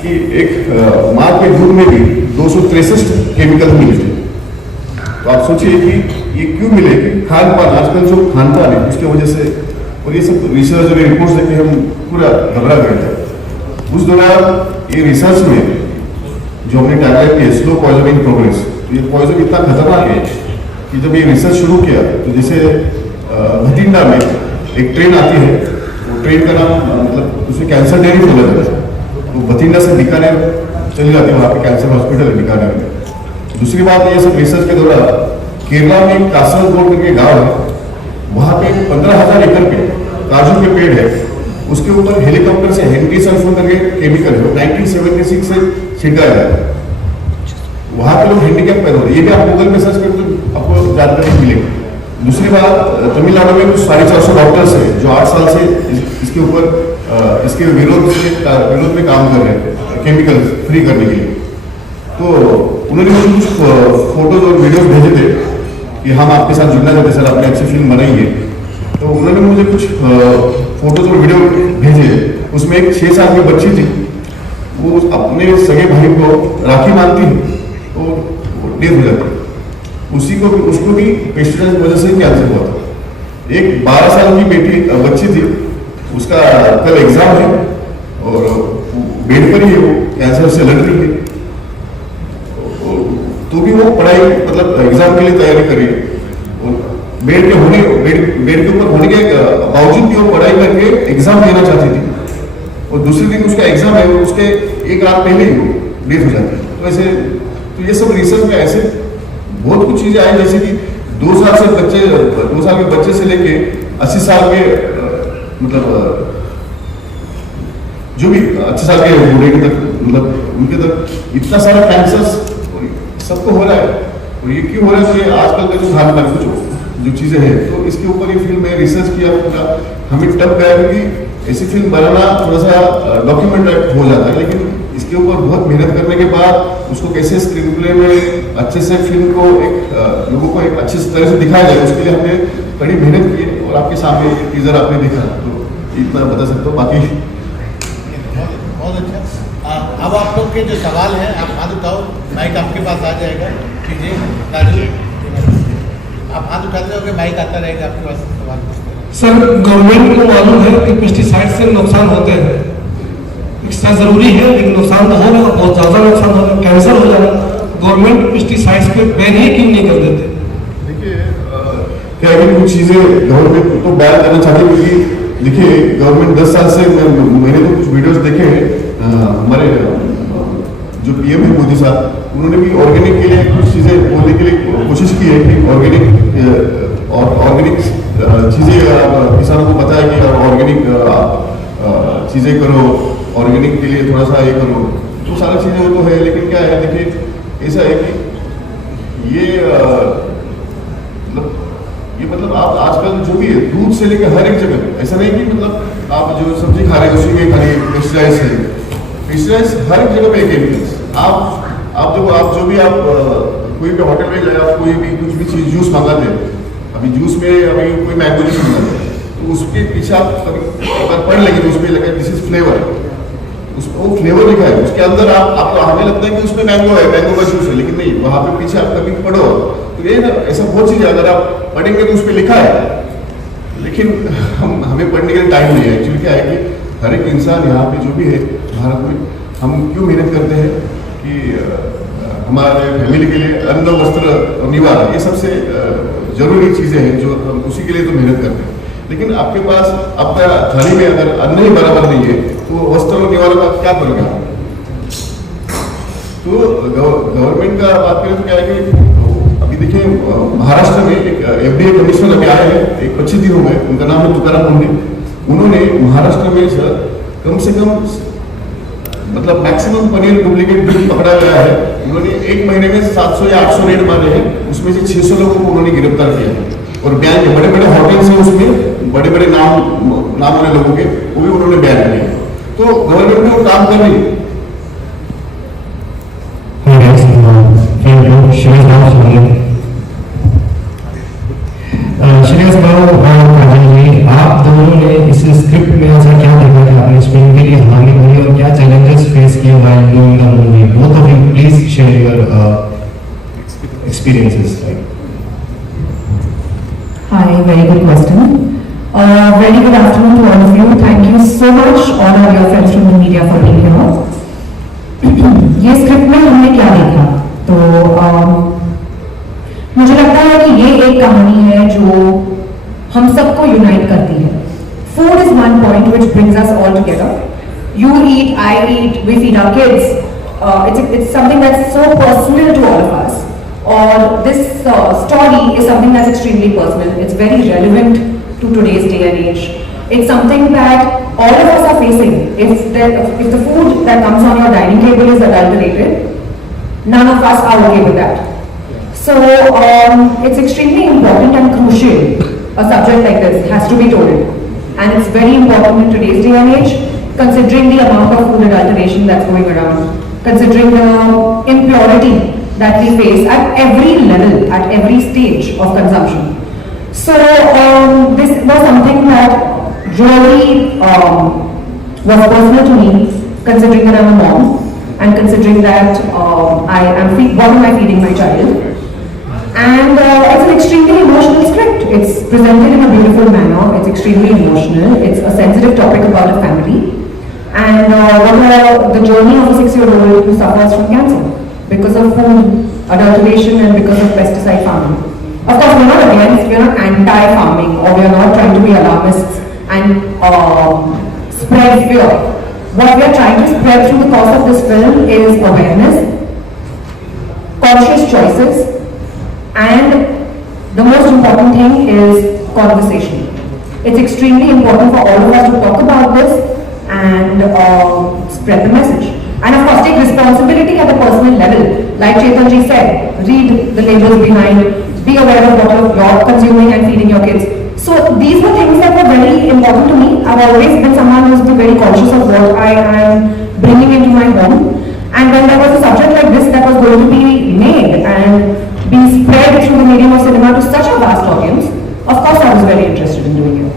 कि एक माँ के दूध में भी 263 केमिकल मिले थे। तो आप सोचिए कि ये क्यों मिले, कि खान पान, आजकल जो खान पान है उसकी वजह से, और ये सब रिसर्च और रिपोर्ट्स देख के हम पूरा घबरा गए थे। उस दौरान ये रिसर्च में जो हमने टैगलाइन की स्लो पॉइजनिंग प्रोग्रेस, तो ये पॉइजन इतना खतरनाक है कि जब ये रिसर्च शुरू किया तो जैसे भटिंडा में एक ट्रेन आती है, वो ट्रेन का नाम मतलब उसे कैंसर डेयरी बोला जाता है, तो भटिंडा से बीकानेर चली जाती है, वहाँ पे कैंसर हॉस्पिटल है बीकानेर में। दूसरी बात ये सब रिसर्च के दौरान केरला में कासरगोड करके गाँव है, वहाँ पे 15,000 एकड़ पे काजू के पेड़ है, उसके ऊपर हेलीकॉप्टर से हेनरी सल्फर करके केमिकल है 1976 से छिड़का जाता है। वहाँ के लोग हैंडीकैप पैदा होते हैं, ये भी आप गूगल पे सर्च करें तो आपको जानकारी मिलेगी। दूसरी बात, तमिलनाडु में कुछ 450 डॉक्टर्स हैं जो 8 साल से इसके ऊपर इसके विरोध में काम कर रहे हैं केमिकल फ्री करने के लिए। तो उन्होंने मुझे कुछ फोटोज और वीडियोज भेजे थे कि हम आपके साथ जुड़ना चाहते सर, आपने अच्छी फिल्म बनाई है। तो उन्होंने मुझे कुछ फोटोज और वीडियो भेजे, उसमें एक 6 साल की बच्ची थी, वो अपने सगे भाई को राखी बांधती है तो डेथ हो जाती है। उसको भी पेस्टिसाइड की वजह से कैंसर हुआ था। एक 12 साल की बच्ची थी, उसका कल एग्जाम है और बेड पर ही है, वो कैंसर से लड़ रही है, तो भी वो पढ़ाई मतलब एग्जाम के लिए तैयारी कर रही है। बेड के ऊपर होने के बावजूद भी वो पढ़ाई करके एग्जाम देना चाहती थी, और दूसरे दिन उसका एग्जाम है, उसके एक रात पहले ही वो डेथ हो जाती है। तो ऐसे तो ये सब रिसर्च में ऐसे बहुत कुछ चीजें आई, जैसे कि 2 साल के बच्चे से लेके 80 साल के मतलब जो भी 80 साल के बूढ़े तक, मतलब उनके तक इतना सारा कैंसर सबको हो रहा है। और ये क्यों हो रहा है? तो ये आजकल का जो खान पान जो चीजें हैं, तो इसके ऊपर ये फिल्म में रिसर्च किया पूरा। हमें टफ गया क्योंकि ऐसी फिल्म बनाना थोड़ा सा डॉक्यूमेंट हो जाता है, लेकिन इसके ऊपर बहुत मेहनत करने के बाद उसको कैसे स्क्रीन प्ले में अच्छे से फिल्म को एक लोगों को एक अच्छी तरह से दिखाया जाए, उसके लिए हमने बड़ी मेहनत की है। और आपके सामने टीजर आपने देखा, तो इतना बता सकता हूँ। बाकी बहुत अच्छा। अब आप लोग के जो सवाल हैं आप हाथ उठाओ, माइक आपके पास आ जाएगा। कीजिए राजू, आप हाथ उठाते हो, माइक आता रहेगा आपके पास सवाल पूछते। सर, गवर्नमेंट को मालूम है कि पेस्टिसाइड से नुकसान होते हैं, इसका जरूरी है, लेकिन नुकसान तो हो रहा है, बहुत ज्यादा नुकसान हो रहा है, कैंसर हो जा रहा है। गवर्नमेंट पेस्टिसाइड्स पे बैन ही क्यों नहीं कर देते? देखिए क्या है, कुछ चीजें गवर्नमेंट तो बैन करना चाहती है, क्योंकि देखिए गवर्नमेंट 10 साल से, मैंने तो कुछ वीडियोस देखे हैं, हमारे जो पीएम है मोदी साहब, उन्होंने भी ऑर्गेनिक के लिए कुछ चीजें बोलने के लिए कोशिश की है कि ऑर्गेनिक चीजें किसानों को पता है कि ऑर्गेनिक चीजें करो, ऑर्गेनिक के लिए थोड़ा सा ये करो, तो सारी चीजें वो तो है। लेकिन क्या है, देखिए ऐसा है कि ये मतलब आप आजकल जो भी है दूध से लेकर हर एक जगह, ऐसा नहीं कि मतलब आप जो सब्जी खा रहे हैं उसी में खाली पेस्टिसाइड्स है, पेस्टिसाइड्स हर एक जगह पे केमिकल्स। आप जो भी आप कोई भी होटल में जाए, आप कोई भी कुछ भी चीज जूस मंगाते हैं, अभी जूस में अभी कोई मैंगो जूस मंगाते हैं, तो उसके पीछे आप कभी अगर पढ़ लेंगे तो उसमें लगा दिस इज फ्लेवर, उसको फ्लेवर लिखा है, उसके अंदर आपको हमें लगता है कि उसमें मैंगो है, मैंगो का जूस है, लेकिन नहीं, वहां पे पीछे आप कभी पढ़ो तो ये ना ऐसा बहुत चीज है, अगर आप पढ़ेंगे तो उसमें लिखा है, लेकिन हमें पढ़ने के लिए टाइम नहीं है। एक्चुअली क्या है कि हर एक इंसान यहाँ पे जो भी है भारत में, हम क्यों मेहनत करते हैं कि हमारे फैमिली के लिए अन्न वस्त्र और निवार, ये सबसे जरूरी चीजें हैं जो हम उसी के लिए तो मेहनत करते हैं। लेकिन आपके पास आपका थाली में अगर अन्न ही बराबर नहीं है तो वस्त्र और निवार का क्या करोगे आप? तो गवर्नमेंट का बात करें तो क्या है कि अभी देखिए महाराष्ट्र में एक FDA कमिश्नर अभी आए हैं, एक 25 दिन हो गए, उनका नाम है तुकाराम मुंडे। उन्होंने महाराष्ट्र में सर कम से कम मतलब मैक्सिमम पनीर डुप्लीकेट बिल पकड़ा गया है। उन्होंने 1 महीने में 700 या 800 रेड मारे हैं, उसमें से 600 लोगों को उन्होंने गिरफ्तार किया है। और बयान के बड़े बड़े होटल्स हैं, उसमें बड़े बड़े नाम वाले लोगों के, वो भी उन्होंने बयान किए। तो गवर्नमेंट को काम कर रही है। आप दोनों ने इस स्क्रिप्ट में ऐसा क्या देखा कि आपने इस फिल्म के लिए हानि हुई और क्या चैलेंजेस फेस किए हुए experiences like? Hi, very good question. Very good afternoon to all of you. Thank you so much, all our dear friends from the media, for being here. ये स्क्रिप्ट में हमने क्या देखा, तो मुझे लगता है कि ये एक कहानी है जो हम सबको यूनाइट करती है. Food is one point which brings us all together. You eat, I eat, we feed our kids. It's something that's so personal to all of us. Or this story is something that's extremely personal. It's very relevant to today's day and age. It's something that all of us are facing. If the food that comes on your dining table is adulterated, none of us are okay with that. So it's extremely important and crucial. A subject like this has to be told, and it's very important in today's day and age, considering the amount of food adulteration that's going around, considering the impurity that we face at every level, at every stage of consumption. So this was something that really was personal to me, considering that I'm a mom, and considering that what am I feeding my child? And it's an extremely emotional script. It's presented in a beautiful manner. It's extremely emotional. It's a sensitive topic about a family, and the journey of a 6-year-old who suffers from cancer because of food adulteration and because of pesticide farming. Of course, we're not against, we're not anti-farming, or we're not trying to be alarmists and spread fear. What we are trying to spread through the course of this film is awareness, conscious choices, and the most important thing is conversation. It's extremely important for all of us to talk about this and spread the message. And of course, take responsibility at a personal level. Like Chetanji said, read the labels behind, be aware of what you're consuming and feeding your kids. So these were things that were very important to me. I've always been someone who's been very conscious of what I am bringing into my home. And when there was a subject like this that was going to be made and be spread through the medium of cinema to such a vast audience, of course I was very interested in doing it.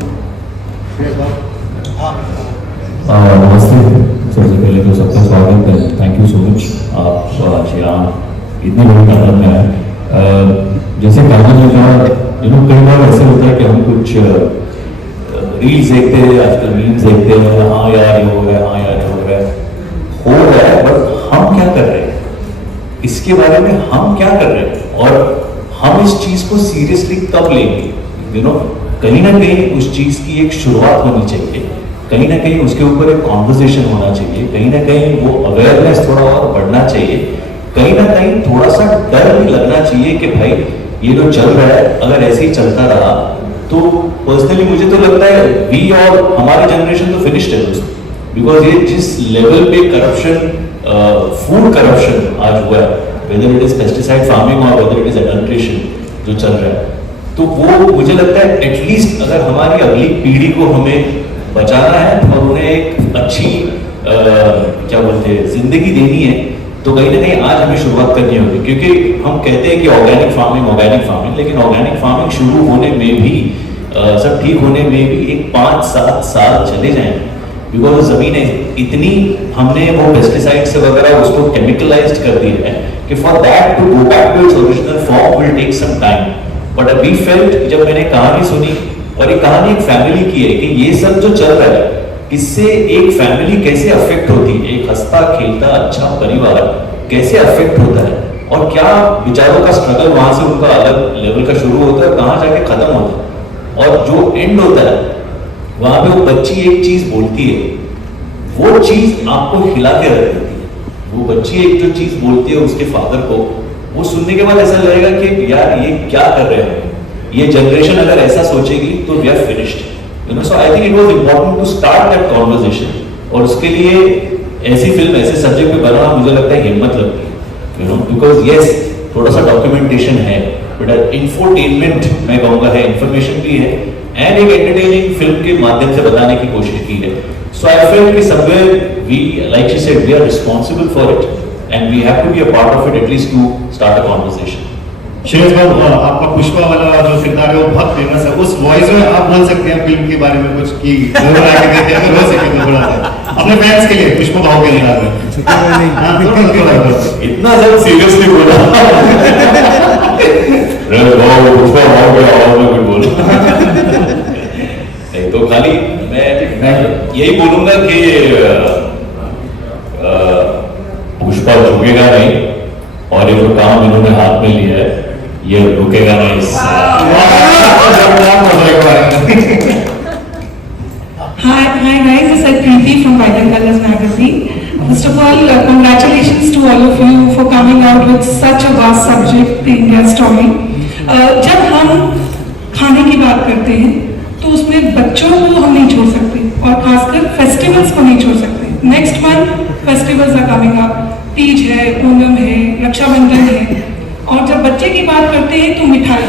नमस्ते. सबसे पहले तो सबका स्वागत है. Thank you so much. आप श्रीराम इतनी बड़ी तादाद में आए. जैसे कागज में कई बार ऐसे होता है कि हम कुछ रील्स देखते हैं, आजकल मीम्स देखते हैं, हाँ यार ये हो गया, हाँ यार ये हो रहा है, बट हम क्या कर रहे हैं, इसके बारे में हम क्या कर रहे हैं, और हम इस चीज को सीरियसली कब लेंगे. कहीं ना कहीं उस चीज की एक शुरुआत होनी चाहिए, कहीं ना कहीं उसके ऊपर एक कॉन्वर्सेशन होना चाहिए, कहीं ना कहीं वो अवेयरनेस थोड़ा और बढ़ना चाहिए, कहीं ना कहीं थोड़ा सा डर भी लगना चाहिए कि भाई ये जो चल रहा है अगर ऐसे ही चलता रहा तो पर्सनली मुझे तो लगता है वी और हमारी जनरेशन तो फिनिश्ड है दोस्तों. बिकॉज ये जिस लेवल पे करप्शन, फूड करप्शन आज हुआ है, whether it is pesticide farming और वेदर इट इज एडल्ट्रेशन जो चल रहा है, तो वो मुझे लगता है एटलीस्ट अगर हमारी अगली पीढ़ी को हमें बचाना है और उन्हें एक अच्छी क्या बोलते हैं जिंदगी देनी है, तो कहीं ना कहीं आज हमें शुरुआत करनी होगी. क्योंकि हम कहते हैं कि ऑर्गेनिक फार्मिंग, लेकिन ऑर्गेनिक फार्मिंग शुरू होने में भी सब ठीक होने में भी एक 5-7 साल चले जाएंगे. बिकॉज जमीन इतनी हमने वो पेस्टिसाइड से वगैरह उसको केमिकलाइज्ड कर दी है कि for that to go back to its original form will take some time. But we felt, जब मैंने कहानी सुनी, और ये कहानी एक फैमिली की है कि ये सब जो चल रहा है इससे एक फैमिली कैसे अफेक्ट होती है, एक हंसता खेलता अच्छा परिवार कैसे अफेक्ट होता है, और क्या विचारों का स्ट्रगल वहां से उनका अलग लेवल का शुरू होता है, कहाँ जाके खत्म होता है, और जो एंड होता है वहां पे वो बच्ची एक चीज बोलती है, वो चीज आपको हिला के रख देती है. वो बच्ची एक जो चीज बोलती है उसके फादर को, वो सुनने के बाद ऐसा लगेगा कि यार ये क्या कर रहे हैं, ये जनरेशन अगर ऐसा सोचेगी तो we are finished. So I think it was important to start that conversation, और उसके लिए ऐसी फिल्म ऐसे सब्जेक्ट पे बनाना मुझे लगता है हिम्मत लगती है. because yes थोड़ा सा डॉक्यूमेंटेशन है, बट इंफोटेनमेंट मैं कहूँगा है, इंफॉर्मेशन भी है, एंड एक एंटरटेनिंग फिल्म के माध्यम से बताने की कोशिश की है. So I felt कि somewhere we, like she said, we are responsible for it, and we have to be a part of it at least to start a conversation. Shreyas बाबू, आपका पुष्पा वाला जो किरदार है वो बहुत फेमस है. उस वॉइस में आप बोल सकते हैं फिल्म के बारे में कुछ की जरूर आगे देते हैं, हो सके तो थोड़ा सा अपने फैंस के लिए पुष्पा भाव के लिए. इतना सब सीरियसली बोला. पुष्पा भाव गया और मैं कुछ बोलूं नहीं तो खाली मैं यही बोलूंगा कि पुष्पा झुकेगा नहीं और ये जो काम इन्होंने हाथ में लिया है ये रुकेगा नहीं Hi guys, this is Preeti from White and Colors magazine. First of all, congratulations to all of you for coming out with such a vast subject, the India story. जब हम खाने की बात करते हैं तो उसमें बच्चों को हम नहीं छोड़ सकते और खासकर फेस्टिवल्स को नहीं छोड़ सकते. Next month festivals are coming up. Teej है, ओणम है, रक्षाबंधन है और जब बच्चे की बात करते हैं तो मिठाई.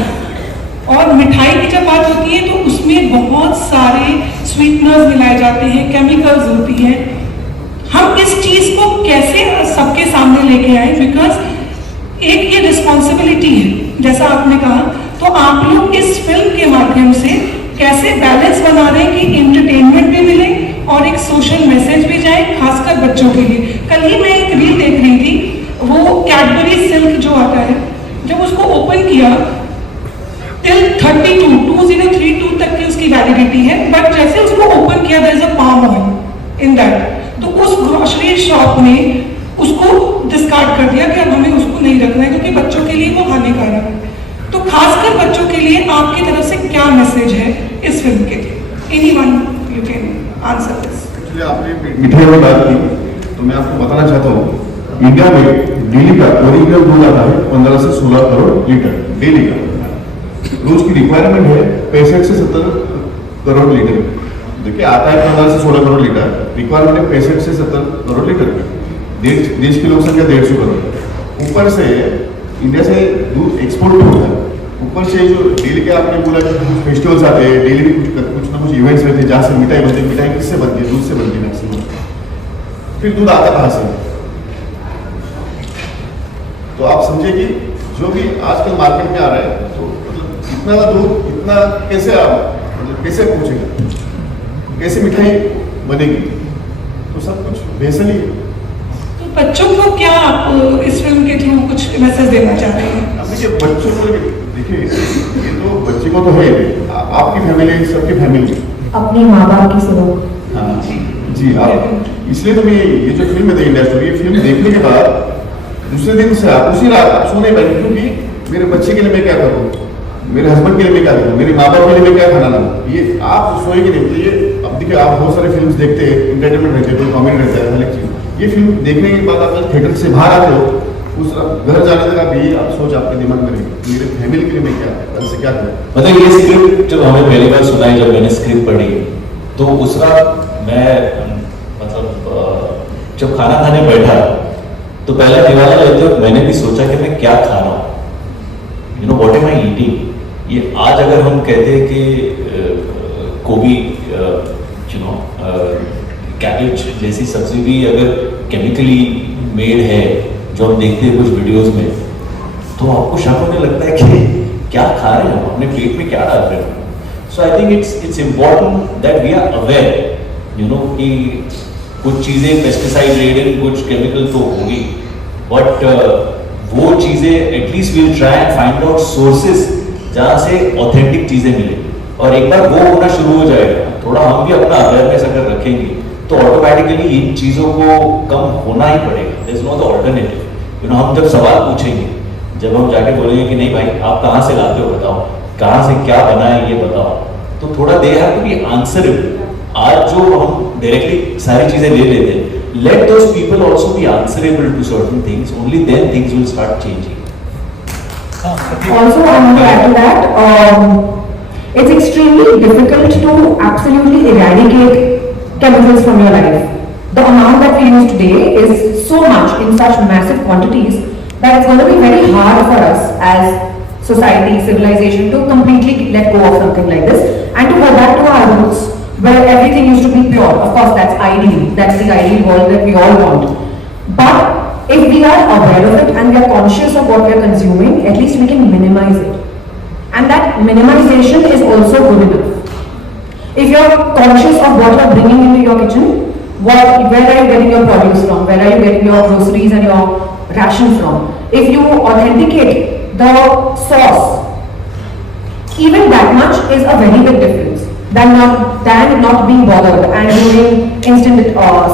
और मिठाई की जब बात होती है तो उसमें बहुत सारे स्वीटनर्स मिलाए जाते हैं, केमिकल्स होती हैं. हम इस चीज को कैसे सबके सामने लेके आए, बिकॉज एक ये रिस्पॉन्सिबिलिटी है जैसा आपने कहा. तो आप लोग इस फिल्म के माध्यम से कैसे बैलेंस बना रहे हैं कि इंटरटेनमेंट भी मिले और एक सोशल मैसेज भी जाए, खासकर बच्चों के लिए. कल ही मैं एक रील देख रही थी, वो कैडबरी सिल्क जो आता है, जब उसको ओपन किया टिल 2032 तक की उसकी वैलिडिटी है, बट जैसे उसको ओपन किया there is a palm oil in that. तो उस ग्रोसरी शॉप ने उसको डिस्कार्ड कर दिया कि अब हमें उसको नहीं रखना है क्योंकि बच्चों के लिए वो हानिकारक है. तो खासकर बच्चों के लिए आपकी तरफ से क्या मैसेज है इस फिल्म के लिए? Anyone you can answer this. Actually आपने मिठाई की बात की तो मैं आपको बताना चाहता हूँ, इंडिया में डेली का ओरिजिनल दूध आता है 15 से 16 करोड़ लीटर डेली का. रोज की रिक्वायरमेंट है 65 से 70 करोड़ लीटर. देखिए आता है 15 से 16 करोड़ लीटर, रिक्वायरमेंट है 65 से 70 करोड़ लीटर की. देश की लोक संख्या 150 करोड़. ऊपर से इंडिया से दूध एक्सपोर्ट होता है. ऊपर से जो डेली के आपने बोला कि कुछ फेस्टिवल्स आते हैं, डेली भी कुछ ना कुछ इवेंट्स रहते हैं जहाँ से मिठाई बनती है. मिठाई किससे बनती है? दूध से बनती है मैक्सिमम. फिर दूध आता कहाँ से? तो आप समझे कि जो भी आजकल मार्केट में आ रहा है तो इतना दूध इतना कैसे कैसे पहुंचेगा, कैसे मिठाई बनेगी? तो सब कुछ भेसल ही है. तो बच्चों को क्या आप इस फिल्म के थ्रू कुछ मैसेज देना चाह रहे हैं? अब देखिए बच्चों को, देखिए ये तो बच्चे को तो है आपकी फैमिली, सबकी फैमिली, अपनी माँ बाप की सुनो. हाँ जी. आप इसलिए तो मैं ये जो फिल्म है इंडिया स्टोरी, ये फिल्म देखने के बाद दूसरे दिन से आप उसी रात आप सो नहीं पाएंगे क्योंकि मेरे बच्चे के लिए मैं क्या करूँ, मेरे हस्बैंड के लिए मैं क्या करूँ, मेरे माँ बाप के लिए मैं क्या खाना लाऊँ. ये आप सोएंगे नहीं. तो ये अब देखिए आप बहुत सारे फिल्म देखते हैं, इंटरटेनमेंट रहते हैं, कोई कॉमेडी रहता है, हर एक चीज़. ये फिल्म देखने के बाद आप थिएटर से बाहर आते हो, उस घर जाने तक आप यही आप सोच आपके दिमाग में रहेगी, मेरे फैमिली के लिए मैं क्या ऐसे क्या करूँ. मतलब ये स्क्रिप्ट जब हमें पहली बार सुनाई, जब मैंने स्क्रिप्ट पढ़ी तो उस रात मैं मतलब जब खाना खाने बैठा तो पहला दिवाला लेते वक्त मैंने भी सोचा कि मैं क्या खा रहा हूँ, you know what am I eating. ये आज अगर हम कहते हैं कि गोभी यू नो कैबेज जैसी सब्जी भी अगर केमिकली मेड है जो हम देखते हैं कुछ वीडियोस में, तो आपको शक होने लगता है कि क्या खा रहे हैं हम, अपने पेट में क्या डाल रहे हैं. So I think it's important that we are aware, you know, कि कुछ चीज़ें पेस्टिसाइड रेडेड, कुछ केमिकल तो होंगी, बट वो चीज़ें at least we'll try and find out sources जहाँ से ऑथेंटिक चीज़ें मिले. और एक बार वो होना शुरू हो जाएगा, थोड़ा हम भी अपना अवेयरनेस अगर रखेंगे तो ऑटोमेटिकली इन चीज़ों को कम होना ही पड़ेगा. There is no the alternative. You know, हम जब सवाल पूछेंगे, जब हम जाके बोलेंगे कि नहीं भाई आप कहाँ से लाते हो बताओ, कहाँ से क्या बना है ये बताओ, तो थोड़ा they have to be answerable. आज जो हम डायरेक्टली सारी चीजें ले लेते हैं, let those people also be answerable to certain things. Only then things will start changing. Also, I want to add to that, it's extremely difficult to absolutely eradicate chemicals from your life. The amount that we use today is so much in such massive quantities that it's going to be very hard for us as society, civilization to completely let go of something like this and to go back to our roots where everything used to be pure. Of course, that's ideal. That's the ideal world that we all want. But if we are aware of it and we are conscious of what we are consuming, at least we can minimize it. And that minimization is also good enough. If you are conscious of what you are bringing into your kitchen, where are you getting your produce from? Where are you getting your groceries and your ration from? If you authenticate the sauce, even that much is a very big difference than not being bothered and doing instant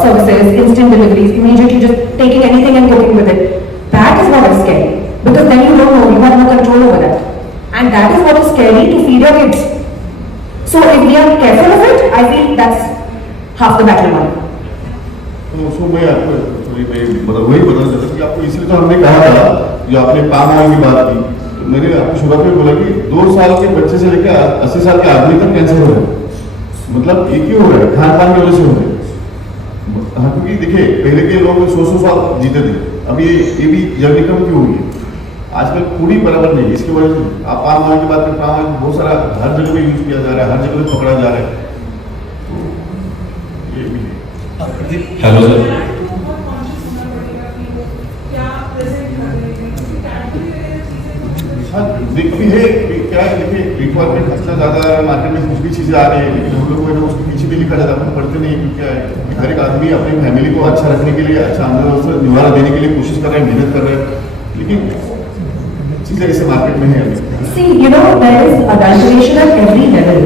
services, instant deliveries, immediately just taking anything and cooking with it. That is what is scary, because then you don't know, you have no control over that. And that is what is scary to feed your kids. So if we are careful of it, I feel that's half the battle won. तो मैं आपको वही बता देता कि आपको इसलिए तो हमने कहा था, जो आपने पाम ऑयल की बात की, तो मैंने आपको शुरुआत में बोला कि 2 साल के बच्चे से लेकर 80 साल के आदमी तक कैंसर हो रहा है। मतलब एक ही हो रहा है, खान पान की वजह से हो रहा है। हाँ, क्योंकि देखिए पहले के लोग 100 साल जीते थे, अब ये भी जर्नी कम क्यों हुई है? आजकल पूरी बराबर नहीं है, इसकी वजह से आप पाम ऑयल की बात करें, पाम ऑयल बहुत सारा हर जगह पे यूज किया जा रहा है, हर जगह पे पकड़ा जा रहा है, तो ये भी है। Hello sir. हाँ, देखिए है क्या है, देखिए रिक्वायरमेंट इतना ज़्यादा है, मार्केट में कुछ भी चीज़ें आ रही है, लेकिन हम लोग को उसके पीछे भी लिखा जाता है, हम पढ़ते नहीं, क्योंकि क्या है कि हर एक आदमी अपनी फैमिली को अच्छा रखने के लिए, अच्छा आमदनी से निवारा देने के लिए कोशिश कर रहे हैं, मेहनत कर रहे हैं, लेकिन चीज़ें ऐसे मार्केट में है अभी। See, you know, there is adulteration at every level.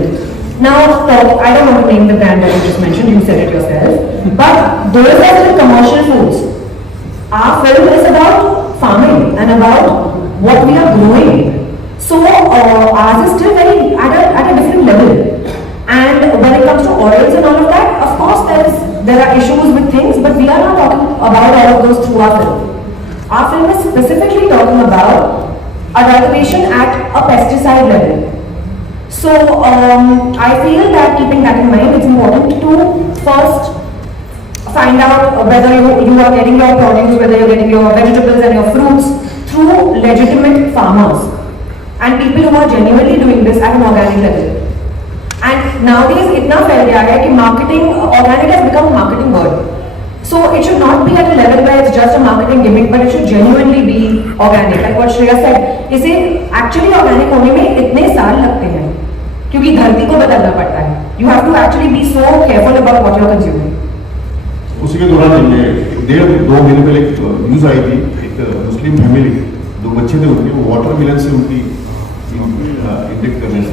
Now, I don't want to name the brand that you just mentioned, you said it yourself, but those are still commercial foods. Our film is about farming and about what we are growing. So, ours is still very at a different level. And when it comes to oils and all of that, of course there are issues with things, but we are not talking about all of those through our film. Our film is specifically talking about adulteration at a pesticide level. So I feel that keeping that in mind, it's important to first find out whether you are getting your produce, whether you're getting your vegetables and your fruits through legitimate farmers and people who are genuinely doing this at an organic level. And nowadays, itna फैल गया है कि marketing, organic has become a marketing word. So it should not be at a level where it's just a marketing gimmick, but it should genuinely be organic. Like what Shreya said, इसे actually organic होने में इतने साल लगते हैं, क्योंकि धरती को बदलना पड़ता है. You have to actually be so careful about what you're consuming. उसी के दौरान 1.5-2 महीने पहले न्यूज आई थी, एक मुस्लिम फैमिली, 2 बच्चे थे उनके, वो वाटर मिलन से उनकी इंजेक्ट करने से,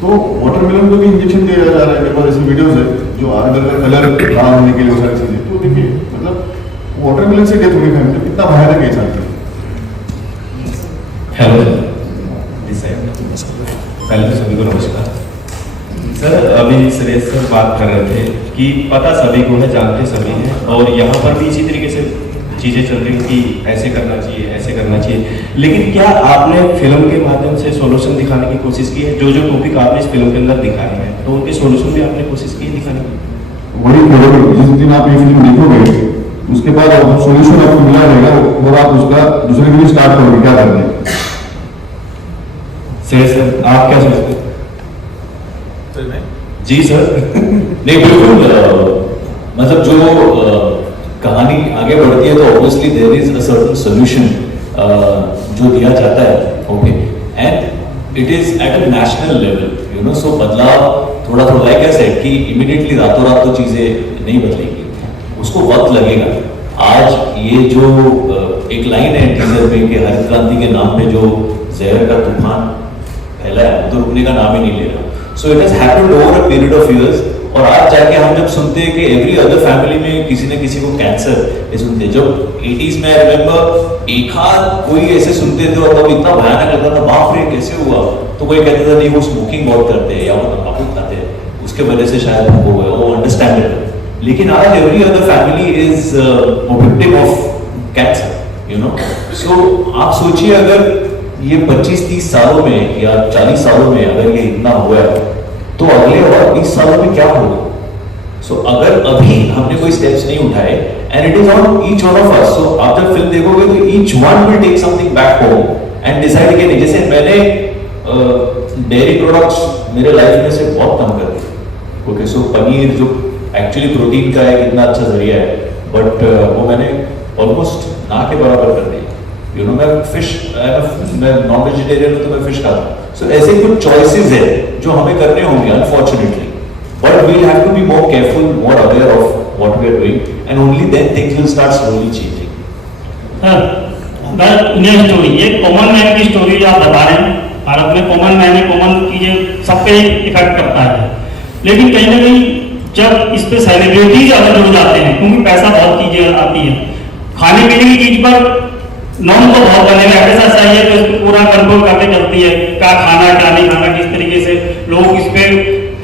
तो वाटर मिलन को भी इंजेक्शन दिया जा रहा है। मेरे पास ऐसी वीडियोस है जो अलग अलग कलर लाल होने के लिए वो सारी चीजें, तो देखिए मतलब वाटर मिलन से डेथ हो गई फैमिली, कितना भयानक है चाहते हैं। हेलो सर, पहले तो सभी को नमस्कार सर। अभी सुरेश सर बात कर रहे थे कि पता सभी को है, जानते सभी हैं, और यहाँ पर भी इसी तरीके से चीज़ें चल रही कि ऐसे करना चाहिए, ऐसे करना चाहिए, लेकिन क्या आपने फिल्म के माध्यम से सॉल्यूशन दिखाने की कोशिश की है? जो टॉपिक आपने इस फिल्म के अंदर दिखाए हैं, तो उनके सॉल्यूशन भी आपने कोशिश की है दिखाने की? वही जिस दिन आप ये फिल्म देखोगे उसके बाद सॉल्यूशन आपको मिला रहेगा और आप उसका दूसरे दिन स्टार्ट करोगे क्या करना है। सर आप क्या सोचते हैं? जी सर। नहीं बिल्कुल, मतलब जो कहानी आगे बढ़ती है तो obviously there is a certain solution जो दिया जाता है, okay, and it is at a national level, you know, so बदलाव थोड़ा लाइक आई सेड कि इमीडिएटली रातों रात तो चीजें नहीं बदलेंगी, उसको वक्त लगेगा। आज ये जो एक लाइन है टीजर में कि हरित क्रांति के नाम पे जो जहर का तूफान फैला है वो तो रुकने का नाम ही नहीं ले रहा। So it has happened over a period of years, और आज जाके हम जब सुनते हैं कि एवरी अदर फैमिली में किसी न किसी को कैंसर, ये सुनते हैं। जब 80s में आई रिमेम्बर एक आध कोई ऐसे सुनते थे और तब इतना भयानक लगता था, बाप रे कैसे हुआ, तो कोई कहता था नहीं वो स्मोकिंग बहुत करते हैं या वो तंबाकू खाते हैं, उसके वजह से शायद वो अंडरस्टैंडेबल। लेकिन आज every other family is victim of cancer, you know. So आप सोचिए अगर ये 25-30 सालों में या 40 सालों में अगर ये इतना हुआ है तो अगले और 20 सालों में क्या होगा? सो अगर अभी हमने कोई स्टेप्स नहीं उठाए, and it is on each one of us, so आप जब फिल्म देखोगे तो each one will take something back home and decide कि नहीं, जैसे मैंने डेयरी प्रोडक्ट्स मेरे लाइफ में से बहुत कम कर दिए, ओके। सो पनीर जो एक्चुअली प्रोटीन का एक इतना अच्छा जरिया है, बट वो मैंने ऑलमोस्ट ना के बराबर कर दिया, यू नो। मैं फिश, मैं नॉन वेजिटेरियन हूँ तो मैं फिश खाता हूँ। सो ऐसे कुछ चॉइसेस है जो हमें करने होंगे unfortunately, but we have to be more careful, more aware of what we are doing, and only then things will start slowly changing. Indian story, ये कॉमन मैन की स्टोरी जो आप बता रहे हैं, भारत में कॉमन मैन है, कॉमन चीजें सब पे इफेक्ट करता है। लेकिन कहीं ना कहीं जब इस पे सेलिब्रिटीज अगर जुड़ जाते हैं, क्योंकि पैसा बहुत चीजें आती है, खाने पीने की चीज पर नॉर्म तो बहुत बने हुए, ऐसा चाहिए तो इस पे पूरा कंट्रोल करके चलती है, क्या खाना क्या नहीं खाना, किस तरीके से लोग इस पे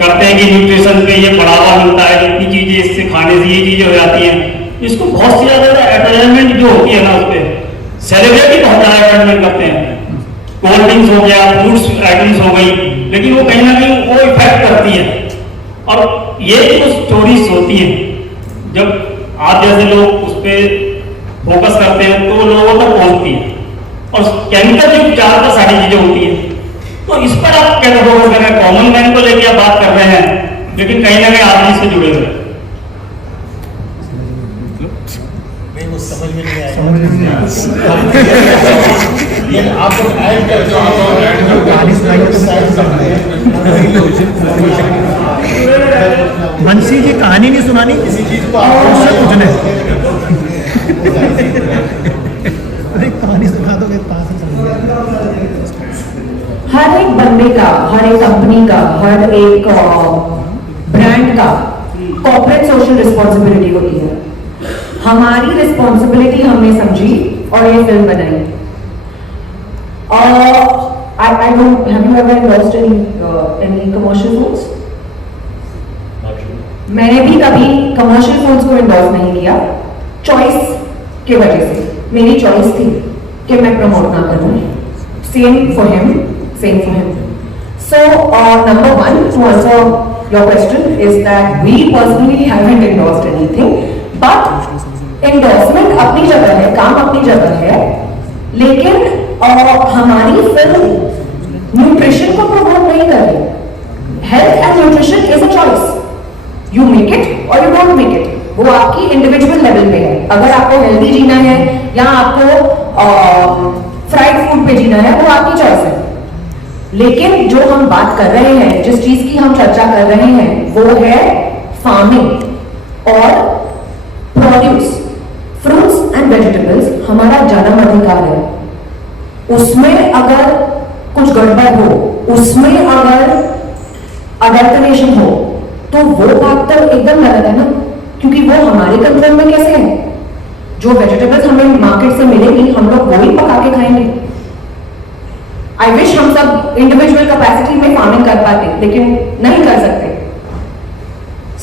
करते हैं कि न्यूट्रिशन पे ये बढ़ावा मिलता है, इतनी चीजें इससे खाने से ये चीजें हो जाती हैं। इसको बहुत सी ज्यादा एडवर्टाइजमेंट जो होती है ना, उस पर सेलिब्रिटी बहुत ज्यादा एडवर्टाइजमेंट करते हैं, कोल्ड ड्रिंक्स हो गया, फूड्स आइटम्स हो गई, लेकिन वो कहीं ना कहीं वो इफेक्ट करती है। और ये जो स्टोरीज होती है, जब आप जैसे लोग उस पर फोकस करते हैं तो लोगों तक पहुंचती है, और केमिकल जो 4 पर सारी चीजें होती है, तो इस पर आप कैसे फोकस कर रहे हैं? कॉमन मैन को लेकर आप बात कर रहे हैं, लेकिन कहीं ना कहीं आप इससे जुड़े हुए हैं। नहीं, वो समझ में नहीं आया। ये आप लोग ऐड करते हो, बंसी की कहानी नहीं सुनानी, किसी चीज को उससे कुछ नहीं। अरे कहानी सुना दोगे पास से हर एक बंदे का, हर एक कंपनी का, हर एक ब्रांड का कॉर्पोरेट सोशल रिस्पॉन्सिबिलिटी होती है। हमारी रिस्पॉन्सिबिलिटी हमने समझी और ये फिल्म बनाई। I don't, have you ever endorsed any commercial foods? मैंने भी कभी कमर्शियल फूड्स को एंडोर्स नहीं किया, चॉइस के वजह से। मेरी चॉइस थी कि मैं प्रमोट ना करूं। Same for him, same for him. So number 1 to answer your question is that we personally haven't endorsed anything, but endorsement अपनी जगह है, काम अपनी जगह है, लेकिन हमारी फिल्म न्यूट्रिशन को प्रमोट नहीं कर रही। Health and nutrition is a choice, you make it or you don't make it, वो आपकी इंडिविजुअल लेवल पे है। अगर आपको हेल्दी जीना है या आपको फ्राइड फूड पे जीना है, वो आपकी चॉइस है। लेकिन जो हम बात कर रहे हैं, जिस चीज की हम चर्चा कर रहे हैं, वो है फार्मिंग और प्रोड्यूस, फ्रूट्स एंड वेजिटेबल्स हमारा जन्म अधिकार है। उसमें अगर कुछ गड़बड़ हो, उसमें अगर अडल्टरेशन हो, तो वो बात तो एकदम गलत है ना, क्योंकि वो हमारे कंट्रोल में कैसे है? जो वेजिटेबल्स हमें मार्केट से मिलेगी, हम लोग वही पका के खाएंगे। आई विश हम सब इंडिविजुअल कैपेसिटी में फार्मिंग कर पाते, लेकिन नहीं कर सकते।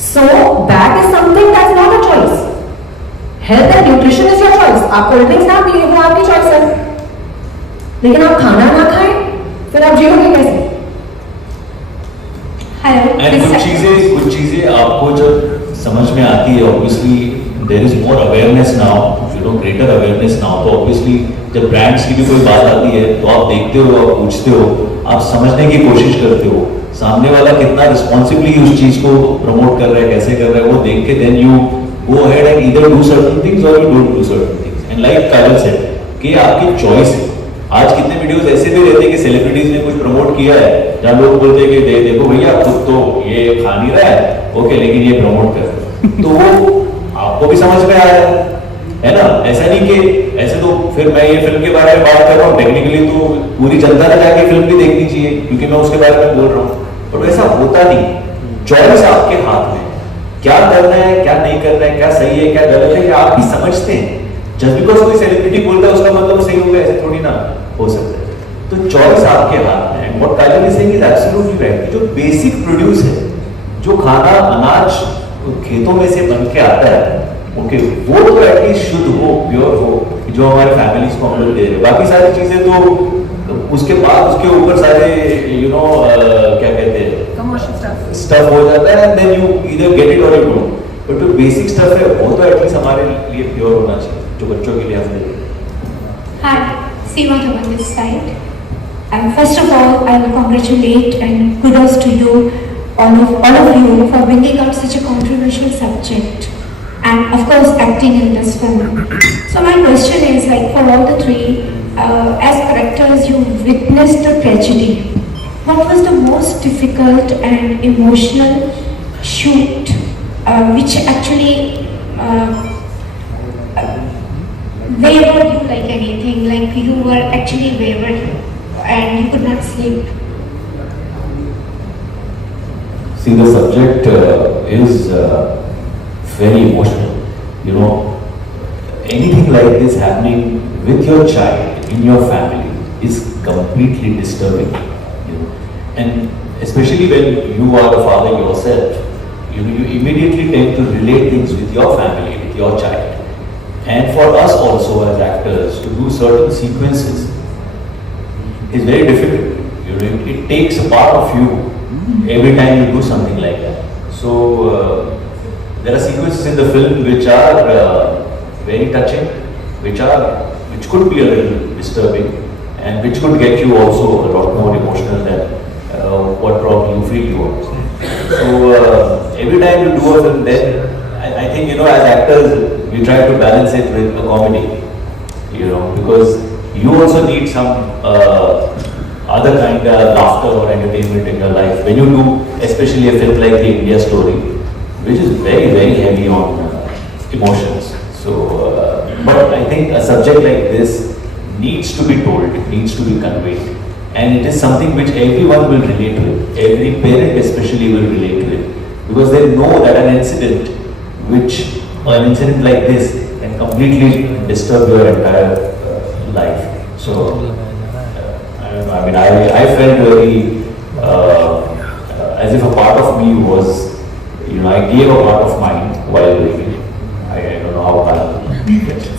So that is something that's not a choice. Health and nutrition is your choice. आप कोल्ड ड्रिंक्स ना पिए, वो आपकी चॉइस है, लेकिन आप खाना ना खाएं, फिर आप जियोगे कैसे? एंड कुछ चीजें आपको जब समझ में आती है, obviously there is more awareness now, you know, greater awareness now, तो ऑब्वियसली जब ब्रांड्स की भी कोई बात आती है तो आप देखते हो, आप पूछते हो, आप समझने की कोशिश करते हो सामने वाला कितना रिस्पॉन्सिबली उस चीज को प्रमोट कर रहा है, कैसे कर रहा है, वो देख के then you go ahead and either do certain things और you don't do certain things. And like Kajal said कि आपकी चॉइस है। आज कितने वीडियोस ऐसे भी रहते हैं कि सेलिब्रिटीज ने कुछ प्रमोट किया है जहां लोग बोलते हैं कि देखो भैया खुद तो ये खा नहीं रहा है, ओके, लेकिन ये प्रमोट कर रहा है, तो वो आपको भी समझ में आया है ना। ऐसा नहीं कि ऐसे तो फिर मैं ये फिल्म के बारे में बात कर रहा हूँ, टेक्निकली तो पूरी जनता ने जाके फिल्म भी देखनी चाहिए क्योंकि मैं उसके बारे में बोल रहा हूँ, पर वैसा होता नहीं। चॉइस आपके हाथ में, क्या करना है क्या नहीं करना है, क्या सही है क्या गलत है, क्या आप भी समझते हैं। जस्ट बिकॉज कोई सेलिब्रिटी बोलता है उसका मतलब सही होगा, ऐसे थोड़ी ना हो सकता है। तो चॉइस आपके हाथ में है। What Kajal is saying is absolutely right. जो बेसिक प्रोड्यूस है, जो खाना अनाज खेतों में से बन के आता है, ओके, वो तो एटलीस्ट शुद्ध हो, प्योर हो, जो हमारे फैमिलीज को हम लोग दे रहे हैं। बाकी सारी चीजें तो उसके बाद उसके ऊपर सारे यू नो क्या कहते हैं स्टफ हो जाता है, and then you either get it or you don't. But जो बेसिक स्टफ है वो तो एटलीस्ट हमारे लिए प्योर होना चाहिए, जो बच्चों के लिए हम दे रहे हैं। Hi, Seema on this side. And first of all, I will congratulate and kudos to you, all of you, for bringing out such a controversial subject, and of course, acting in this film. So my question is, like, for all the three, as characters, you witnessed the tragedy. What was the most difficult and emotional shoot, which actually, where were you, like, like anything, like you were actually wayward and you could not sleep? See, the subject is very emotional. You know, anything like this happening with your child, in your family, is completely disturbing. You know, and especially when you are the father yourself, you immediately tend to relate things with your family, with your child. And for us also as actors to do certain sequences is very difficult. You know, it takes a part of you every time you do something like that. So there are sequences in the film which are very touching, which could be a little disturbing, and which could get you also a lot more emotional than what probably you feel you are. So every time you do a film, then I think, you know, as actors we try to balance it with a comedy, you know, because you also need some other kind of laughter or entertainment in your life when you do, especially a film like The India Story, which is very, very heavy on emotions. So, but I think a subject like this needs to be told, it needs to be conveyed, and it is something which everyone will relate with. Every parent especially will relate to it, because they know that an incident like this can completely disturb your entire life. So, I don't know, I mean, I felt very as if a part of me was, you know, I gave a part of mine while doing it. I don't know how I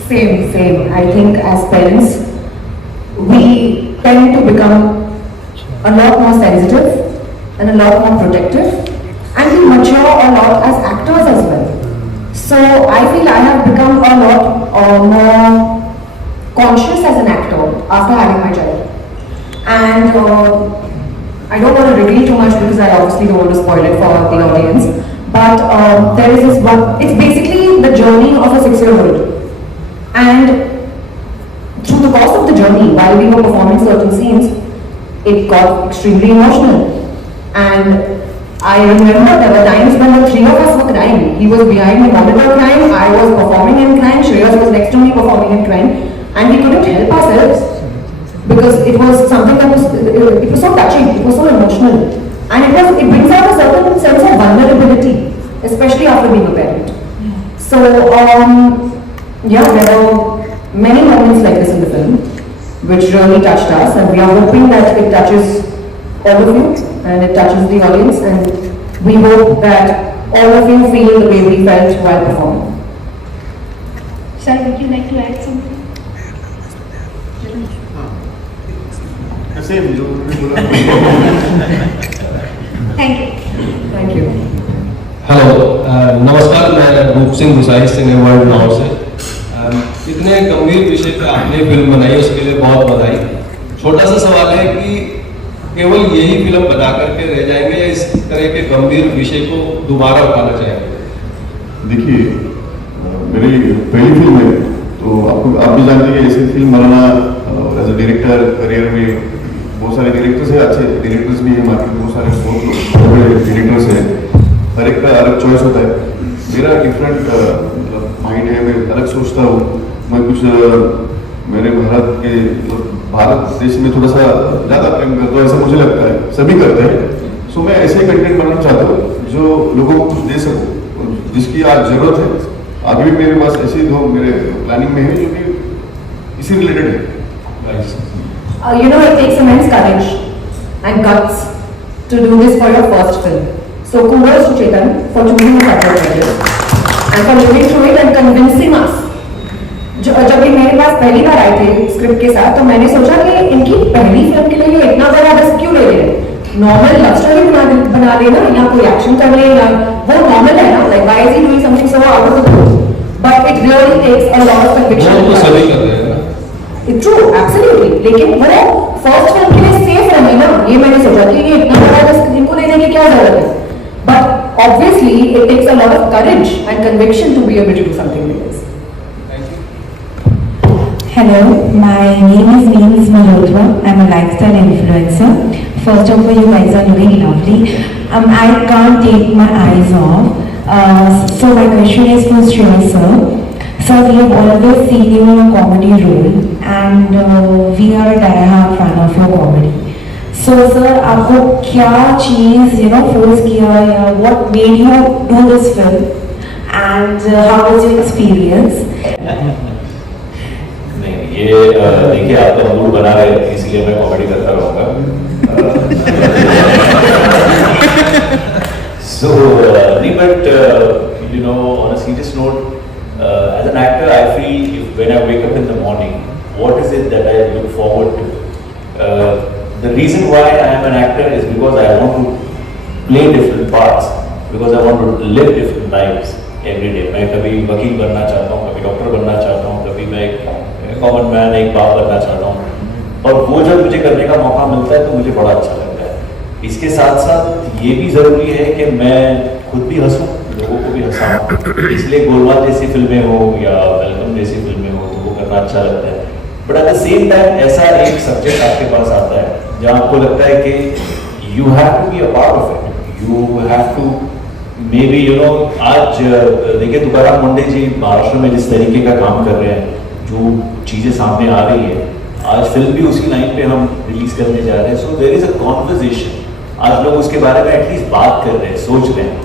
Same. I think as parents, we tend to become a lot more sensitive and a lot more protective, and we mature a lot as actors as well. So I feel I have become a lot more conscious as an actor after having my child. And I don't want to reveal too much because I obviously don't want to spoil it for the audience. But there is this one, it's basically the journey of a 6-year-old. And through the course of the journey, while we were performing certain scenes, it got extremely emotional. And I remember there were times when the three of us were crying. He was behind the monitor crying, I was performing and crying, Shreyas was next to me performing and crying. And we couldn't help ourselves because it was something that was, it was so touching, it was so emotional. And it brings out a certain sense of vulnerability, especially after being a parent. So, yeah, there were many moments like this in the film, which really touched us, and we are hoping that it touches all of you, and it touches the audience, and we hope that all of you feel the way we felt while performing. Sir, would you like to add something? Same, Thank you. Thank you. Hello नमस्कार, मैं रूप सिंह गुसाई सिने world now से। इतने गंभीर विषय पे आपने film बनाई उसके लिए बहुत बधाई। छोटा सा सवाल है कि केवल यही फिल्म बना करके रह जाएंगे या इस तरह के गंभीर विषय को दोबारा उठाना चाहेंगे? देखिए, मेरी पहली फिल्म है, तो आप भी जानते हैं ऐसी फिल्म बनाना एज ए डायरेक्टर करियर में बहुत सारे डायरेक्टर्स हैं, अच्छे डायरेक्टर्स भी हैं मार्केट में, बहुत सारे बड़े डायरेक्टर्स हैं, हर एक का अलग चॉइस होता है। मेरा डिफरेंट मतलब माइंड है, मैं अलग सोचता हूँ। मैं कुछ मेरे भारत देश में थोड़ा सा ज़्यादा प्रेम करता हूँ, ऐसा मुझे लगता है, सभी करते हैं। सो मैं ऐसे कंटेंट बनाना चाहता हूँ जो लोगों को कुछ दे सकूँ, जिसकी आज ज़रूरत है। आगे भी मेरे पास ऐसे दो मेरे प्लानिंग में है जो कि इसी रिलेटेड है। You know, it takes immense courage and guts to do this for your first film. So kudos to Chetan for choosing such a career and for living through it and convincing us. जब ये मेरे पास पहली बार आए थे script के साथ, तो मैंने सोचा कि इनकी पहली फिल्म के लिए ये इतना बड़ा रिस्क क्यों ले रहे हैं? नॉर्मल लव स्टोरी बना लेना या कोई एक्शन कर ले, या वो नॉर्मल है ना, like why is he doing something so out of the blue? But it really takes a lot of conviction. वो तो सभी कर रहे हैं ना। ट्रू, एब्सोल्युटली, लेकिन वो फर्स्ट फिल्म के लिए सेफ रहे ना, ये मैंने सोचा कि ये इतना बड़ा रिस्क इनको लेने की क्या जरूरत है? But obviously it takes a lot of courage and conviction to be able to do something like this. Hello, my name is Neems Malhotra. I'm a lifestyle influencer. First of all, you guys are looking lovely. I can't take my eyes off. So my question is for Shreya sir. Sir, we have always seen you in a comedy role and we are a die-hard fan of your comedy. So sir, आपको क्या चीज़ force किया या what made you do this film and how was your experience? नहीं, ये देखिए आप तो mood बना रहे हैं, इसलिए मैं कॉमेडी करता रहूँगा। So, but on a serious note, as an actor, I feel when I wake up in the morning, what is it that I look forward to? The reason why I am an actor is because I want to play different parts, because I want to live different lives every day. मैं कभी वकील बनना चाहता हूँ, कभी doctor बनना चाहता हूँ, कभी मैं एक कॉमन मैन, एक बाप बनना चाहता हूँ, और वो जब मुझे करने का मौका मिलता है तो मुझे बड़ा अच्छा लगता है। इसके साथ साथ ये भी जरूरी है कि मैं खुद भी हंसूं, लोगों को भी हंसाऊं, इसलिए गोलमाल जैसी फिल्में हो या वेलकम जैसी फिल्में हो तो वो करना अच्छा लगता है। But at the same time ऐसा एक सब्जेक्ट आपके पास आता है जहाँ आपको लगता है कि you have to be a part of it, you have to maybe आज देखिए तुकाराम मुंडे जी महाराष्ट्र में जिस तरीके का काम कर रहे हैं, जो चीज़ें सामने आ रही है, आज फिल्म भी उसी लाइन पे हम रिलीज करने जा रहे हैं। So there is a conversation, आज लोग उसके बारे में एटलीस्ट बात कर रहे हैं, सोच रहे हैं,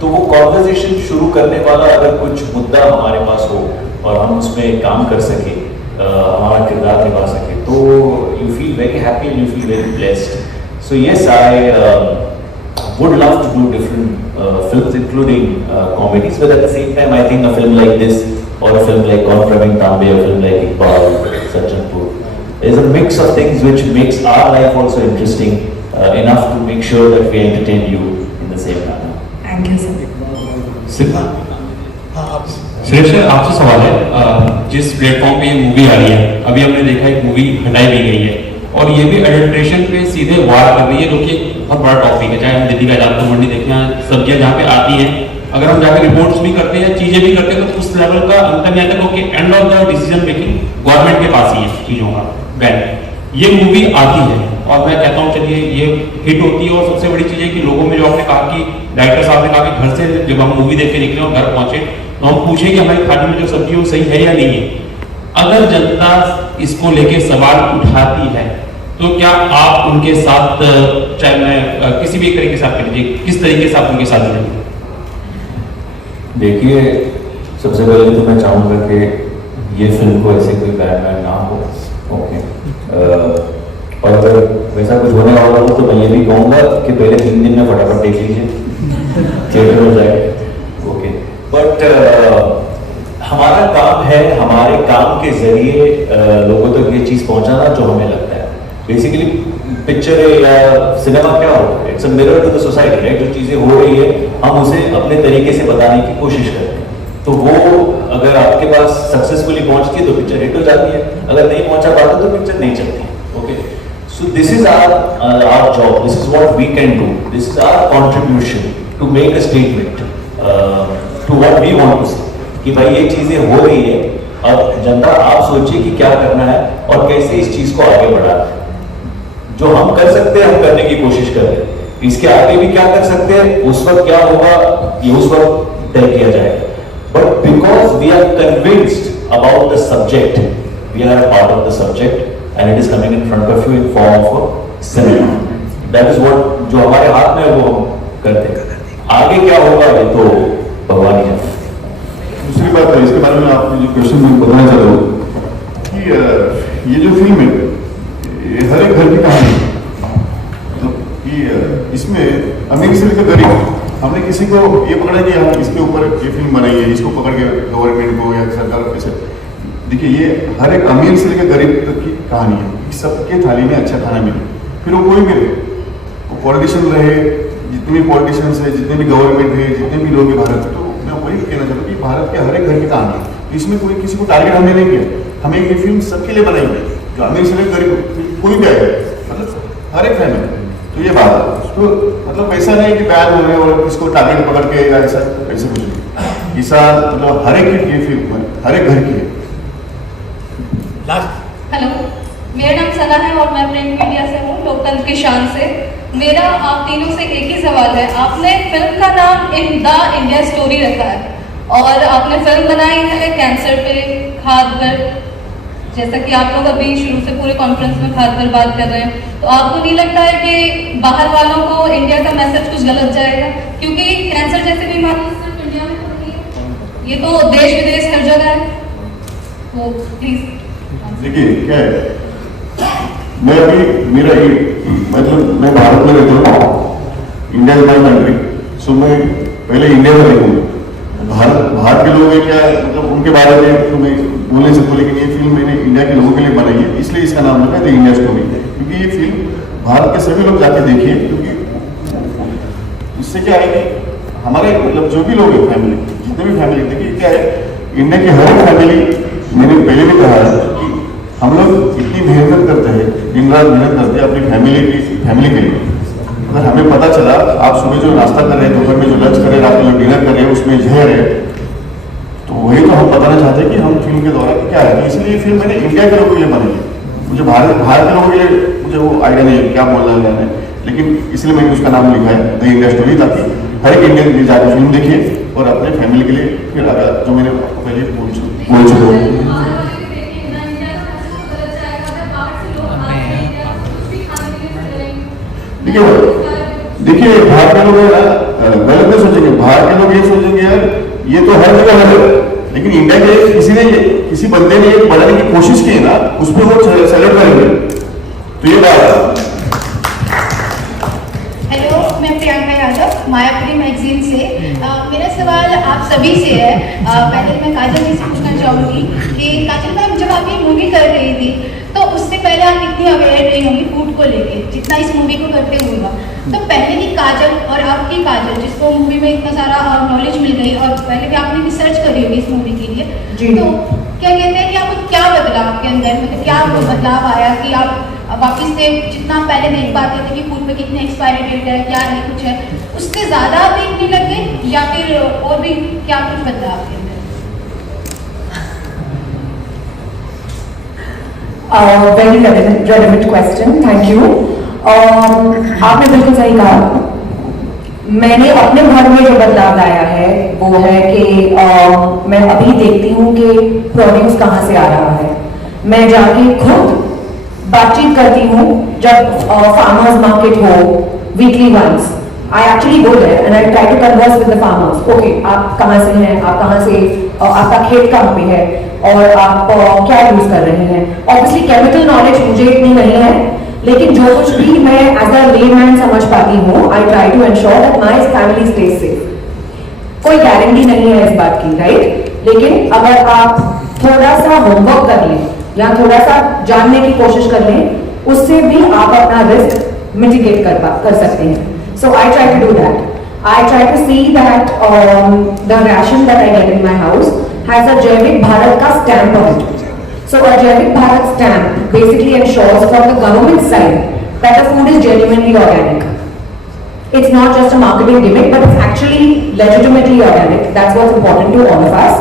तो वो कॉन्वर्जेशन शुरू करने वाला अगर कुछ मुद्दा हमारे पास हो और हम उसमें काम कर सके, हमारा किरदार निभा सके, तो you feel very happy and you feel very blessed. So yes, I would love to do different films including comedies, but at the same time I think a film like this or a film like Kaun Praveen Tambe, a film like Iqbal, Sajjanpur, is a mix of things which makes our life also interesting enough to make sure that we entertain you in the same manner. Thank you, sir. सिर्फ sir आपसे सवाल है, जिस platform पे ये movie आ रही है, अभी हमने देखा एक मूवी हटाई भी गई है और ये भी एडल्ट्रेशन पे सीधे वार कर रही है, जो कि बहुत बड़ा टॉपिक है। चाहे हम दिल्ली का इलाका मंडी देखें, सब्जियां जहाँ पे आती हैं, अगर हम जाकर रिपोर्ट्स भी करते हैं, चीजें भी करते हैं, तो उस लेवल का अंतर नहीं आता, क्योंकि end of the decision making government के पास ही है चीजों का बैन। ये मूवी आती है और मैं कहता हूँ चलिए ये हिट होती है, और सबसे बड़ी चीज है कि लोगों में जो आपने कहा कि डायरेक्टर साहब ने कहा कि घर से जब हम मूवी देख के निकले और घर पहुंचे तो हम पूछे कि हमारी थाली में जो सब्जी है वो सही है या नहीं है। अगर जनता इसको लेके सवाल उठाती है तो क्या आप उनके साथ, चाहे मैं किसी भी एक तरीके से आप कह लीजिए, किस तरीके से आप उनके साथ जुड़ेंगे? देखिए, सबसे पहले तो मैं चाहूँगा कि ये फिल्म को ऐसे कोई बैन ना हो, ओके। और अगर वैसा कुछ होने वाला हो तो मैं ये भी कहूँगा कि पहले 3 दिन में फटाफट देख लीजिए, थिएटर में जाए, ओके। बट हमारा काम है, हमारे काम के जरिए लोगों तक ये चीज़ पहुँचाना जो हमें लगता है। बेसिकली पिक्चर या सिनेमा क्या होता है? It's a mirror to the society, right? जो चीज़ें हो रही है हम उसे अपने तरीके से बताने की कोशिश करते हैं, तो वो अगर आपके पास सक्सेसफुली पहुंचती है तो पिक्चर हिट हो जाती है, अगर नहीं पहुंचा पाता तो पिक्चर नहीं चलती, okay. So this is our job, this is what we can do, this is our contribution to make a statement to what we want to say, कि भाई ये चीज़ें हो रही है, अब जनता आप सोचिए कि क्या करना है और कैसे इस चीज़ को आगे बढ़ाना है। जो हम कर सकते हैं हम करने की कोशिश कर रहे हैं, इसके आगे भी क्या कर सकते हैं, उस वक्त क्या होगा ये उस वक्त तय किया जाएगा। But because we are convinced about the subject, we are a part of the subject and it is coming in front of you in form of cinema. That is what जो हमारे हाथ में है वो हम करते हैं, आगे क्या होगा ये तो भगवान ही जाने। दूसरी बात है, इसके बारे में आपने जो क्वेश्चन में बताना चाहता हूँ कि ये जो फिल्म है ये हर एक घर की कहानी है, मतलब कि इसमें अमीर से लेकर गरीब, हमने किसी को ये पकड़ा कि हम इसके ऊपर ये फिल्म बनाई है, इसको पकड़ के गवर्नमेंट को या सरकार को कैसे। देखिए ये हर एक अमीर से लेकर गरीब तक की कहानी है कि सबके थाली में अच्छा खाना मिले, फिर वो कोई भी रहे, वो पॉलिटिशियन रहे, जितने भी पॉलिटिशियंस है, जितने भी गवर्नमेंट है, जितने भी लोग हैं भारत में, तो मैं वही कहना चाहता हूँ कि भारत के हर एक घर की कहानी है। इसमें कोई किसी को टारगेट हमने नहीं किया, हमें ये फिल्म सबके लिए बनाई है, जो अमीर से लेकर गरीब कोई भी आएगा, मतलब हर एक फैमिली। तो ये बात है, तो मतलब ऐसा नहीं कि बैन हो रहे और किसको टारगेट पकड़ के या ऐसा कुछ नहीं, ऐसा मतलब हर एक की फिल्म हर एक घर की है। हेलो, मेरा नाम सना है और मैं प्रिंट मीडिया से हूँ, लोकतंत्र की शान से। मेरा आप तीनों से एक ही सवाल है, आपने फिल्म का नाम इन द इंडिया स्टोरी रखा है, और आपने फिल्म बनाई है कैंसर पे, खाद पर, जैसा कि आप लोग अभी शुरू से पूरे कॉन्फ्रेंस में खाद पर बात कर रहे हैं, तो आपको नहीं लगता है कि बाहर वालों को इंडिया का मैसेज कुछ गलत जाएगा? क्योंकि कैंसर जैसे बीमारी सिर्फ इंडिया में तो नहीं है, ये तो देश विदेश हर जगह है, तो प्लीज। देखिए क्या है, मैं अभी मेरा ये मतलब मैं भारत में रहता हूँ, इंडिया इज माई कंट्री, सो मैं पहले इंडिया में देखूंगा। भारत के लोग हैं क्या, मतलब उनके बारे में तो मैं बोलने से बोले कि ये फिल्म मैंने इंडिया के लोगों के लिए बनाई है, इसलिए इसका नाम रखा है द इंडिया स्टोरी, क्योंकि ये फिल्म भारत के सभी लोग जाके देखिए, क्योंकि इससे क्या है कि हमारे मतलब जो भी लोग हैं फैमिली, जितने भी फैमिली, देखिए क्या है, इंडिया की हर फैमिली, मैंने पहले भी कहा है कि हम लोग इतनी मेहनत करते हैं, दिन रात मेहनत करते हैं अपनी फैमिली के लिए। अगर हमें पता चला आप सुबह जो नाश्ता कर रहे हैं, दोपहर में जो लंच कर रहे हैं, रात में जो डिनर कर रहे हैं, उसमें जहर है, तो वही तो हम बताना चाहते हैं कि हम फिल्म के द्वारा क्या है। इसलिए ये फिल्म मैंने इंडिया के लोगों के लिए बनाई है, मुझे भारत के लोगों के लिए मुझे वो आइडिया नहीं है क्या बोल रहा है, लेकिन इसलिए मैंने उसका नाम लिखा है द इंडिया स्टोरी, ताकि हर एक इंडियन जाकर फिल्म देखिए और अपने फैमिली के लिए फिर अगर जो मैंने पहले बोल चुका। देखिए बाहर के लोग है ना, गलत नहीं सोचेंगे, बाहर के लोग ये सोचेंगे यार ये तो हर जगह है, लेकिन इंडिया के किसी बंदे ने बनाने की कोशिश की है ना, उसमें वो सेलेक्ट करेंगे, तो ये बात। हेलो, मैं प्रियंका यादव मायापुरी मैगजीन से। मेरा सवाल आप सभी से है। पहले मैं काजल जी से पूछना चाहूँगी कि काजल मैम, जब आप ये मूवी कर रही थी तो उससे पहले आप इतनी अवेयर नहीं होंगी फूड को लेके जितना इस मूवी को करते हुए। तो पहले की काजल और आपकी काजल, जिसको मूवी में इतना सारा नॉलेज मिल गई और पहले भी आपने रिसर्च करी होगी इस मूवी के लिए, तो क्या कहते हैं कि आपको क्या बदला आपके अंदर, मतलब क्या बदलाव आया कि आप वापस से जितना पहले देख पाते थे कि फूड में कितने एक्सपायरी डेट है, क्या है, कुछ है, उससे ज़्यादा आप देखने लग गए या फिर और भी क्या कुछ बदला आपके अंदर? Very relevant question, thank you. आपने बिल्कुल सही कहा। मैंने अपने घर में जो बदलाव लाया है वो है कि मैं अभी देखती हूँ कि प्रोड्यूस कहाँ से आ रहा है। मैं जाके खुद बातचीत करती हूँ जब फार्मर्स मार्केट हो, weekly once I actually go there and I try to converse with the farmers. Okay, आप कहाँ से हैं, आप कहाँ से, आपका खेत कहाँ पे है और आप क्या यूज कर रहे हैं। ऑब्वियसली केमिकल नॉलेज मुझे इतनी नहीं है, लेकिन जो कुछ भी मैं एज अ लेमैन समझ पाती हूँ, I try to ensure that my family stays safe. कोई गारंटी नहीं है इस बात की, राइट, लेकिन अगर आप थोड़ा सा होमवर्क कर लें या थोड़ा सा जानने की कोशिश कर लें, उससे भी आप अपना रिस्क मिटिगेट कर सकते हैं। So I try to do that. I try to see that the ration that I get in my house has a Jaivik Bharat ka stamp on it. So a Jaivik Bharat stamp basically ensures from the government side that the food is genuinely organic. It's not just a marketing gimmick, but it's actually legitimately organic. That's what's important to all of us.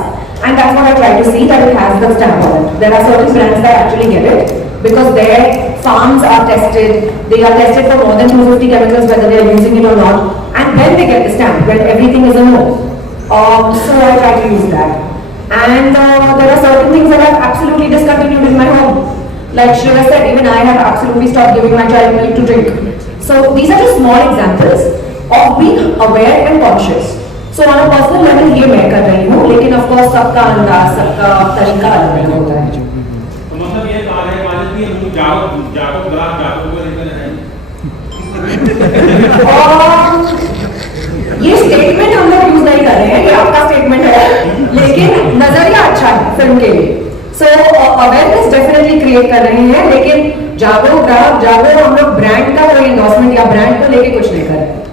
And that's what I try to see, that it has the stamp on it. There are certain brands that actually get it because their farms are tested. They are tested for more than 250 chemicals, whether they are using it or not. And then they get the stamp, when everything is a no. So I try to use that. And there are certain things that I've absolutely discontinued in my home. Like Shreya said, even I have absolutely stopped giving my child milk to drink. So these are just small examples of being aware and conscious. So on a personal level ये मैं कर रही हूँ, लेकिन of course सबका अंदाज, सबका तरीका अलग अलग होता है। तो मतलब ये कहा है मालिक कि जागो ग्राफ जागो को लेकर है। ये स्टेटमेंट हम लोग यूज नहीं कर रहे हैं, ये आपका स्टेटमेंट है, लेकिन नजरिया अच्छा है फिल्म के लिए। सो अवेयरनेस डेफिनेटली क्रिएट कर रहे हैं, लेकिन जागो ग्राहक जागो हम लोग ब्रांड का कोई एंडोर्समेंट या ब्रांड को लेके कुछ नहीं कर रहे हैं।